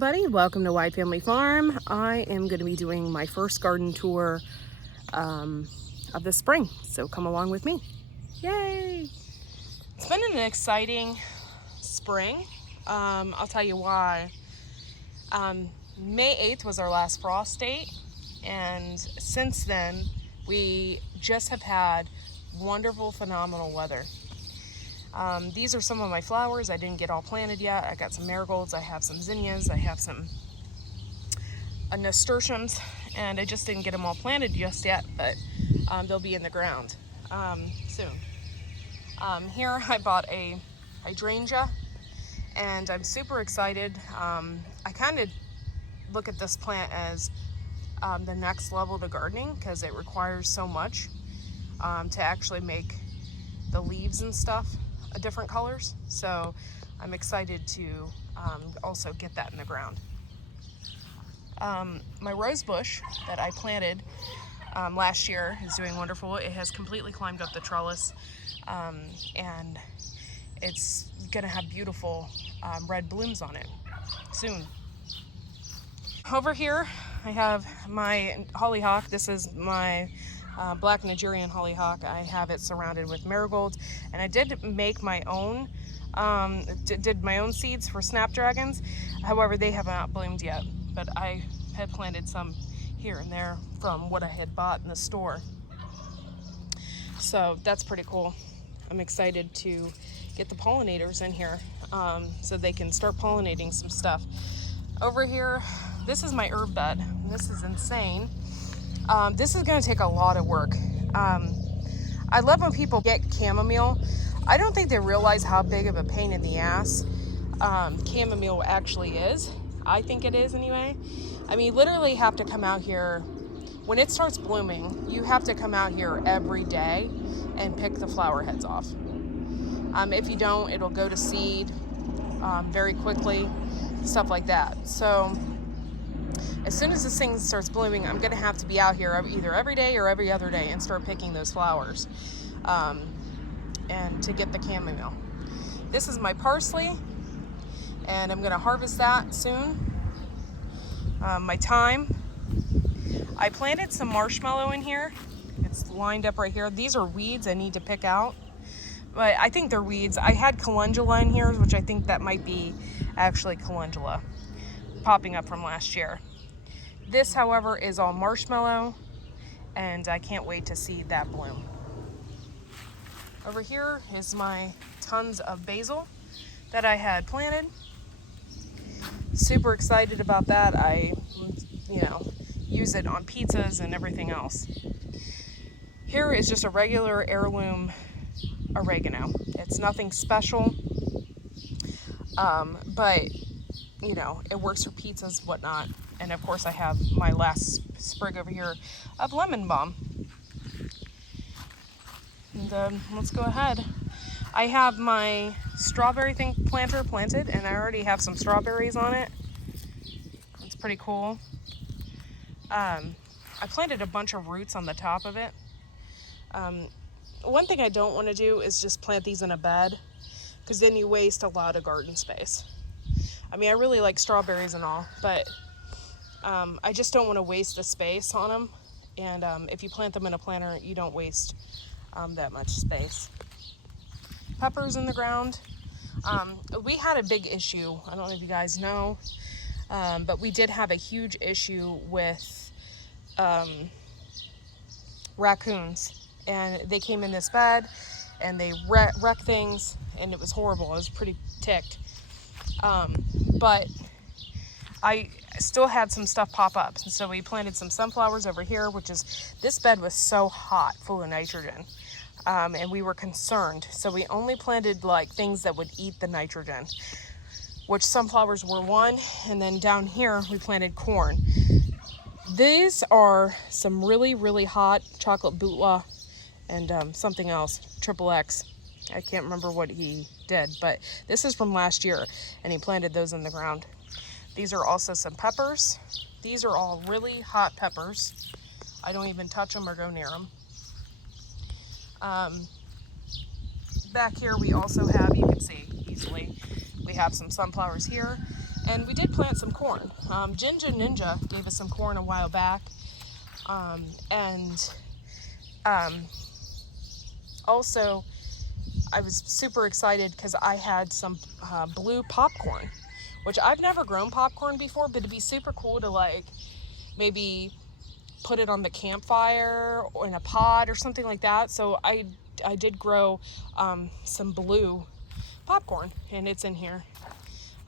everybody, welcome to White Family Farm. I am going to be doing my first garden tour of the spring, so come along with me. Yay! It's been an exciting spring. I'll tell you why. May 8th was our last frost date, and since then we just have had wonderful, phenomenal weather. These are some of my flowers. I didn't get all planted yet. I got some marigolds, I have some zinnias, I have some nasturtiums, and I just didn't get them all planted just yet, but they'll be in the ground soon. Here I bought a hydrangea, and I'm super excited. I kind of look at this plant as the next level to gardening because it requires so much to actually make the leaves and stuff different colors. So I'm excited to also get that in the ground. My rose bush that I planted last year is doing wonderful. It has completely climbed up the trellis, and it's gonna have beautiful red blooms on it soon. Over here I have my hollyhock. This is my black Nigerian hollyhock. I have it surrounded with marigolds, and I did make my own did my own seeds for snapdragons. However, they have not bloomed yet, but I had planted some here and there from what I had bought in the store, so that's pretty cool. I'm excited to get the pollinators in here so they can start pollinating some stuff. Over here, this is my herb bed. This is insane. This is going to take a lot of work. I love when people get chamomile. I don't think they realize how big of a pain in the ass chamomile actually is. I think it is anyway. I mean, you literally have to come out here when it starts blooming. You have to come out here every day and pick the flower heads off. If you don't, it'll go to seed very quickly, stuff like that. So as soon as this thing starts blooming, I'm going to have to be out here either every day or every other day and start picking those flowers and to get the chamomile. This is my parsley, and I'm going to harvest that soon. My thyme. I planted some marshmallow in here. It's lined up right here. These are weeds I need to pick out, but I think they're weeds. I had calendula in here, which I think that might be actually calendula popping up from last year. This, however, is all marshmallow, and I can't wait to see that bloom. Over here is my tons of basil that I had planted. Super excited about that. I, use it on pizzas and everything else. Here is just a regular heirloom oregano. It's nothing special, but it works for pizzas, whatnot. And of course I have my last sprig over here of lemon balm. And let's go ahead. I have my strawberry planter planted, and I already have some strawberries on it. It's pretty cool. I planted a bunch of roots on the top of it. One thing I don't want to do is just plant these in a bed, because then you waste a lot of garden space. I mean, I really like strawberries and all, but I just don't want to waste the space on them. And if you plant them in a planter, you don't waste that much space. Peppers in the ground. We had a big issue. I don't know if you guys know, but we did have a huge issue with raccoons. And they came in this bed, and they wrecked things, and it was horrible. I was pretty ticked. But I still had some stuff pop up. And so we planted some sunflowers over here, this bed was so hot, full of nitrogen. And we were concerned. So we only planted like things that would eat the nitrogen, which sunflowers were one. And then down here, we planted corn. These are some really, really hot chocolate bootla and something else, XXX. I can't remember what he did, but this is from last year, and he planted those in the ground. These are also some peppers. These are all really hot peppers. I don't even touch them or go near them. Back here we also have, you can see easily, we have some sunflowers here, And we did plant some corn. Ginger Ninja gave us some corn a while back. And also, I was super excited because I had some blue popcorn, which I've never grown popcorn before, but it'd be super cool to like maybe put it on the campfire or in a pod or something like that. So I did grow some blue popcorn, and it's in here.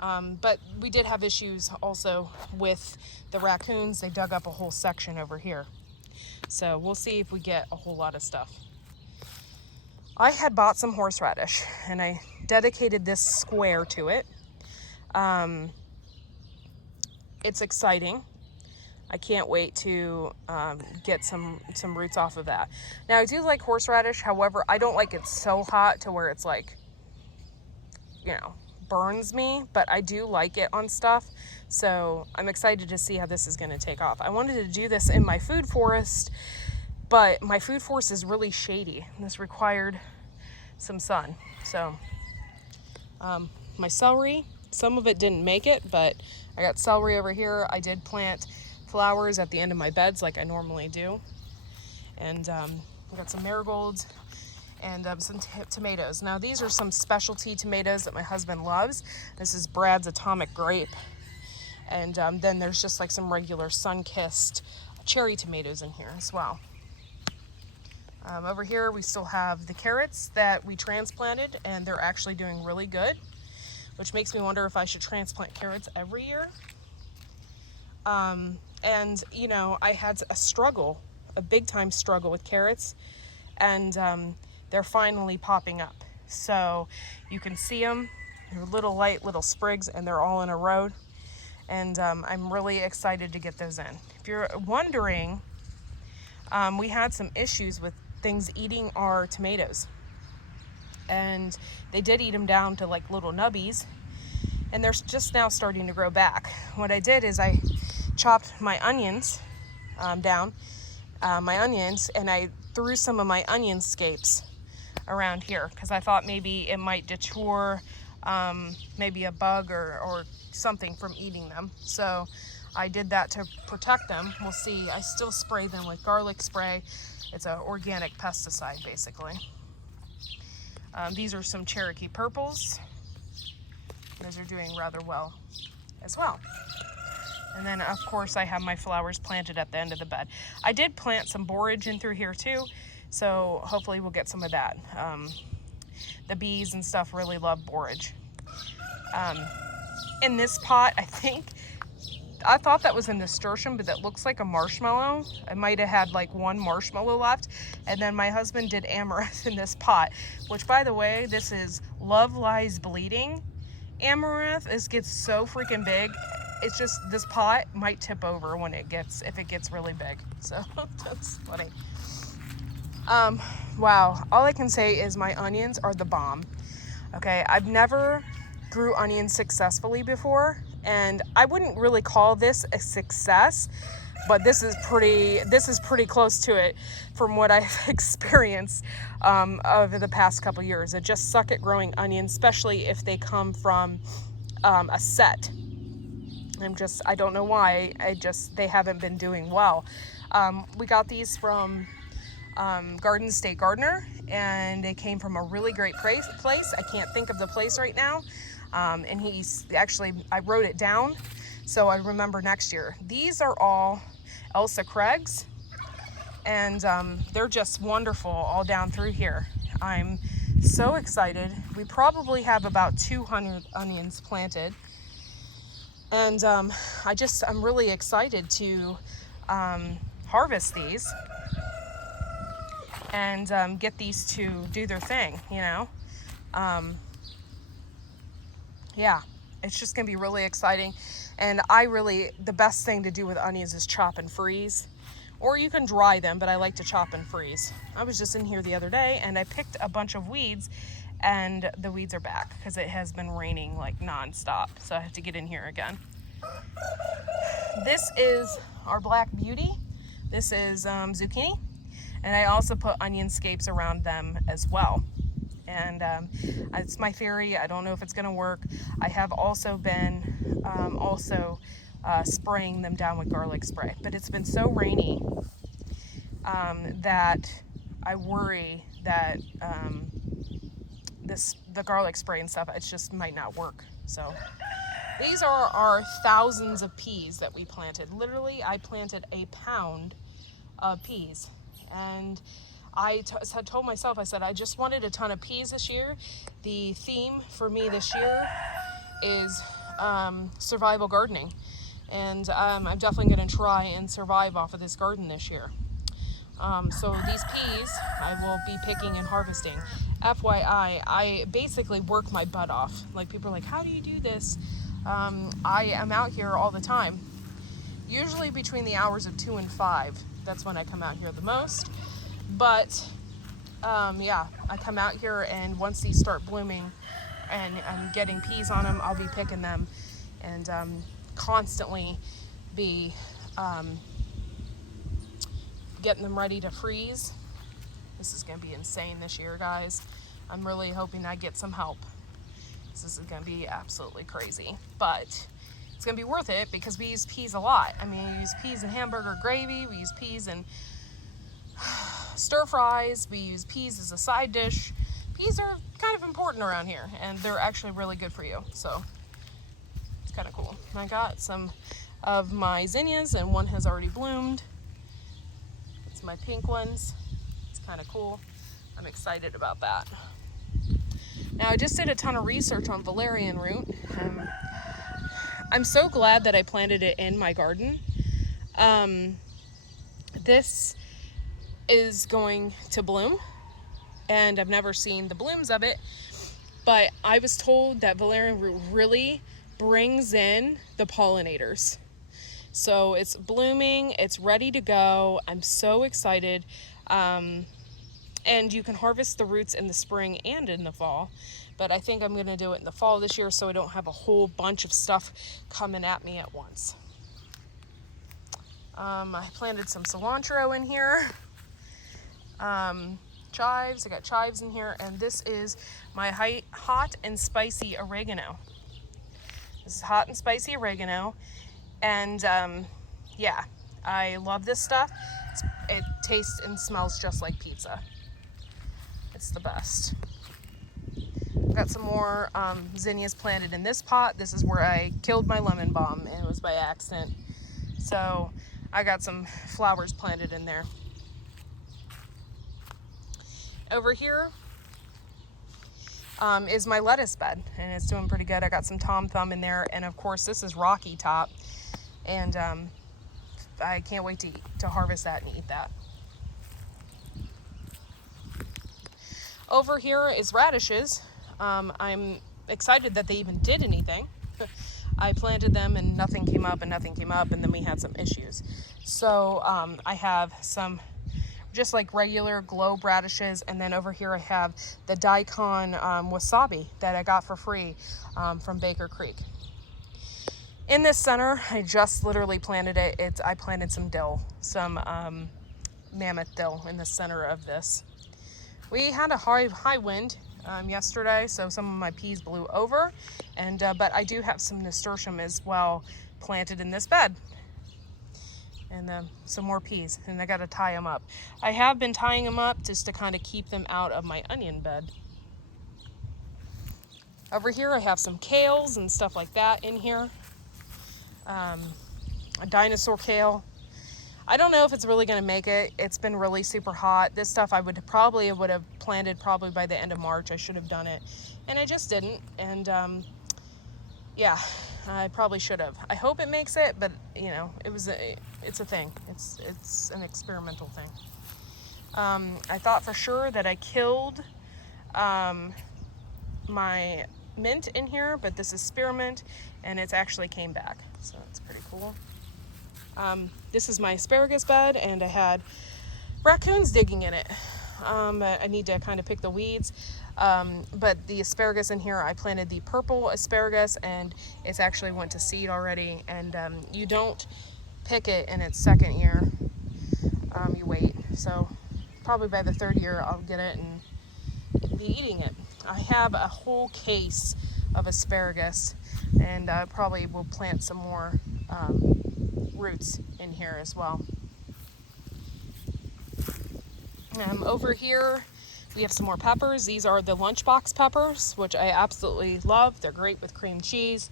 But we did have issues also with the raccoons. They dug up a whole section over here. So we'll see if we get a whole lot of stuff. I had bought some horseradish, and I dedicated this square to it. It's exciting. I can't wait to get some roots off of that. Now, I do like horseradish. However, I don't like it so hot to where it's like, you know, burns me, but I do like it on stuff. So I'm excited to see how this is going to take off. I wanted to do this in my food forest, but my food forest is really shady. This required some sun. So my celery, some of it didn't make it, but I got celery over here. I did plant flowers at the end of my beds like I normally do. And I got some marigolds and some tomatoes. Now these are some specialty tomatoes that my husband loves. This is Brad's Atomic Grape. And then there's just like some regular sun-kissed cherry tomatoes in here as well. Over here we still have the carrots that we transplanted, and they're actually doing really good, which makes me wonder if I should transplant carrots every year. And you know, I had a big time struggle with carrots, and they're finally popping up. So you can see them, they're little sprigs, and they're all in a row. And I'm really excited to get those in. If you're wondering, we had some issues with things eating our tomatoes, and they did eat them down to like little nubbies, and they're just now starting to grow back. What I did is I chopped my onions down, and I threw some of my onion scapes around here because I thought maybe it might deter maybe a bug or something from eating them. So I did that to protect them. We'll see. I still spray them with garlic spray. It's an organic pesticide, basically. These are some Cherokee purples. Those are doing rather well as well. And then, of course, I have my flowers planted at the end of the bed. I did plant some borage in through here, too, so hopefully we'll get some of that. The bees and stuff really love borage. In this pot, I thought that was a nasturtium, but that looks like a marshmallow. I might have had like one marshmallow left. And then my husband did amaranth in this pot, which, by the way, this is Love Lies Bleeding amaranth. This gets so freaking big. It's just, this pot might tip over if it gets really big. So that's funny. Wow. All I can say is my onions are the bomb. Okay. I've never grew onions successfully before, and I wouldn't really call this a success, but this is pretty close to it from what I've experienced over the past couple years. I just suck at growing onions, especially if they come from a set. I don't know why. They haven't been doing well. We got these from Garden State Gardener, and they came from a really great place. I can't think of the place right now. And I wrote it down so I remember next year. These are all Elsa Craig's, and they're just wonderful all down through here. I'm so excited. We probably have about 200 onions planted, and I'm really excited to harvest these and get these to do their thing, you know. Yeah, it's just gonna be really exciting. And the best thing to do with onions is chop and freeze, or you can dry them, but I like to chop and freeze. I was just in here the other day and I picked a bunch of weeds, and the weeds are back because it has been raining like nonstop. So I have to get in here again. This is our Black Beauty. This is zucchini. And I also put onion scapes around them as well. and it's my theory. I don't know if it's going to work. I have also been spraying them down with garlic spray, but it's been so rainy that I worry that the garlic spray and stuff, it just might not work. So these are our thousands of peas that we planted. Literally, I planted a pound of peas, and I told myself, I said, I just wanted a ton of peas this year. The theme for me this year is survival gardening, and I'm definitely going to try and survive off of this garden this year. So these peas I will be picking and harvesting. FYI, I basically work my butt off. Like, people are like, how do you do this? I am out here all the time, usually between the hours of 2 and 5. That's when I come out here the most. But yeah, I come out here, and once these start blooming and I'm getting peas on them, I'll be picking them and constantly be getting them ready to freeze. This is going to be insane this year, guys. I'm really hoping I get some help. This is going to be absolutely crazy, but it's going to be worth it because we use peas a lot. I mean, we use peas in hamburger gravy. We use peas in stir fries. We use peas as a side dish. Peas are kind of important around here, and they're actually really good for you. So it's kind of cool. I got some of my zinnias, and one has already bloomed. It's my pink ones. It's kind of cool. I'm excited about that. Now, I just did a ton of research on valerian root. I'm so glad that I planted it in my garden. This is going to bloom, and I've never seen the blooms of it, but I was told that valerian root really brings in the pollinators. So it's blooming, it's ready to go. I'm so excited. And you can harvest the roots in the spring and in the fall, but I think I'm going to do it in the fall this year so I don't have a whole bunch of stuff coming at me at once. I planted some cilantro in here. Chives, I got chives in here, and this is my hot and spicy oregano. This is hot and spicy oregano, and yeah, I love this stuff. It tastes and smells just like pizza. It's the best. I've got some more zinnias planted in this pot. This is where I killed my lemon balm, and it was by accident. So I got some flowers planted in there. Over here is my lettuce bed, and it's doing pretty good. I got some Tom Thumb in there, and of course this is Rocky Top, and I can't wait to harvest that and eat that. Over here is radishes. I'm excited that they even did anything. I planted them and nothing came up, and then we had some issues. So I have some just like regular globe radishes, and then over here I have the daikon wasabi that I got for free from Baker Creek. In this center, I just literally planted it. I planted some dill, some mammoth dill in the center of this. We had a high wind yesterday, so some of my peas blew over, and but I do have some nasturtium as well planted in this bed. And some more peas, and I got to tie them up. I have been tying them up just to kind of keep them out of my onion bed. Over here I have some kales and stuff like that in here. A dinosaur kale. I don't know if it's really going to make it. It's been really super hot. This stuff I would have planted probably by the end of March. I should have done it, and I just didn't. And yeah, I probably should have. I hope it makes it, but you know, it's a thing. It's an experimental thing. I thought for sure that I killed my mint in here, but this is spearmint, and it's actually came back, so it's pretty cool. This is my asparagus bed, and I had raccoons digging in it. I need to kind of pick the weeds, but the asparagus in here, I planted the purple asparagus, and it's actually went to seed already, and you don't pick it in its second year. You wait, so probably by the third year I'll get it and be eating it. I have a whole case of asparagus, and I probably will plant some more roots in here as well. Over here we have some more peppers. These are the lunchbox peppers, which I absolutely love. They're great with cream cheese.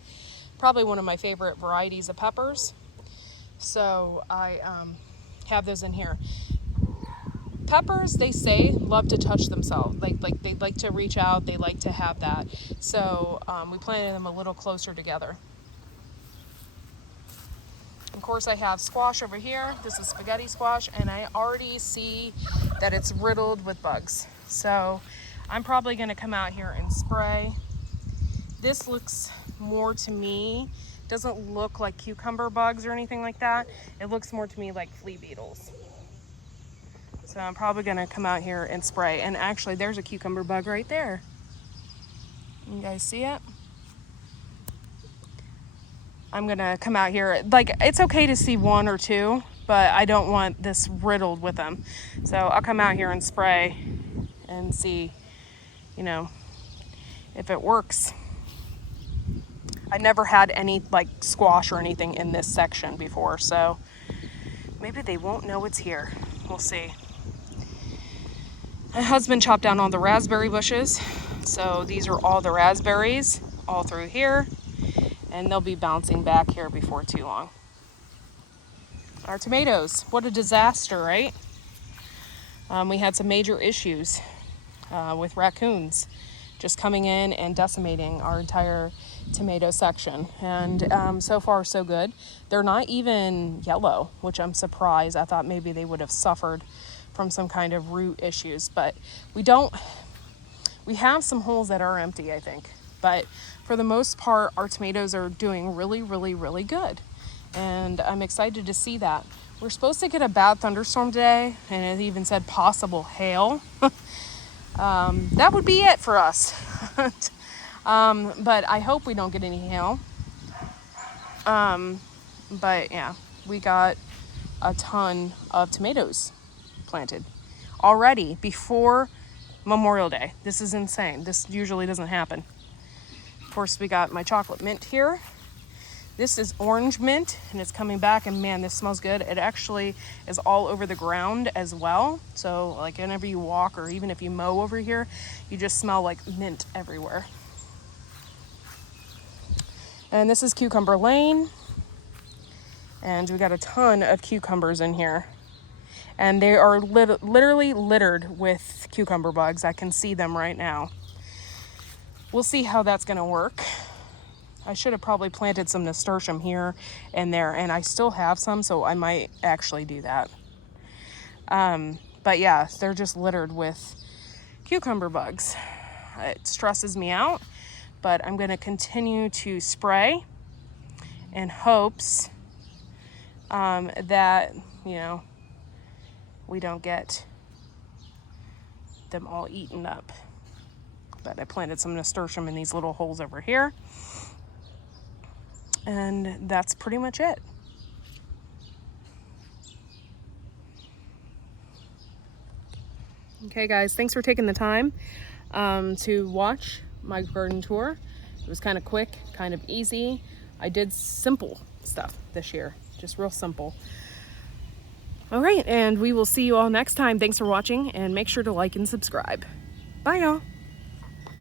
Probably one of my favorite varieties of peppers. So I have those in here. Peppers, they say, love to touch themselves. Like they like to reach out. They like to have that. So we planted them a little closer together. Of course, I have squash over here. This is spaghetti squash, and I already see that it's riddled with bugs. So I'm probably going to come out here and spray. This looks more to me, doesn't look like cucumber bugs or anything like that. It looks more to me like flea beetles. So I'm probably going to come out here and spray. And actually, there's a cucumber bug right there. You guys see it? I'm going to come out here. Like, it's okay to see one or two, but I don't want this riddled with them. So I'll come out here and spray and see, you know, if it works. I never had any like squash or anything in this section before, so maybe they won't know it's here. We'll see. My husband chopped down all the raspberry bushes, so these are all the raspberries all through here, and they'll be bouncing back here before too long. Our tomatoes, what a disaster, right? We had some major issues with raccoons just coming in and decimating our entire tomato section. And so far, so good. They're not even yellow, which I'm surprised. I thought maybe they would have suffered from some kind of root issues, but we don't. We have some holes that are empty, I think. But for the most part, our tomatoes are doing really, really, really good. And I'm excited to see that. We're supposed to get a bad thunderstorm today, and it even said possible hail. That would be it for us. But I hope we don't get any hail. But yeah, we got a ton of tomatoes planted already before Memorial Day. This is insane. This usually doesn't happen. Of course, we got my chocolate mint here. This is orange mint, and it's coming back, and man, this smells good. It actually is all over the ground as well. So like whenever you walk or even if you mow over here, you just smell like mint everywhere. And this is Cucumber Lane. And we got a ton of cucumbers in here. And they are literally littered with cucumber bugs. I can see them right now. We'll see how that's gonna work. I should have probably planted some nasturtium here and there, and I still have some, so I might actually do that. But yeah, they're just littered with cucumber bugs. It stresses me out, but I'm going to continue to spray in hopes that, you know, we don't get them all eaten up. But I planted some nasturtium in these little holes over here. And that's pretty much it. Okay, guys, thanks for taking the time to watch my garden tour. It was kind of quick, kind of easy. I did simple stuff this year, just real simple. All right, and we will see you all next time. Thanks for watching, and make sure to like and subscribe. Bye, y'all.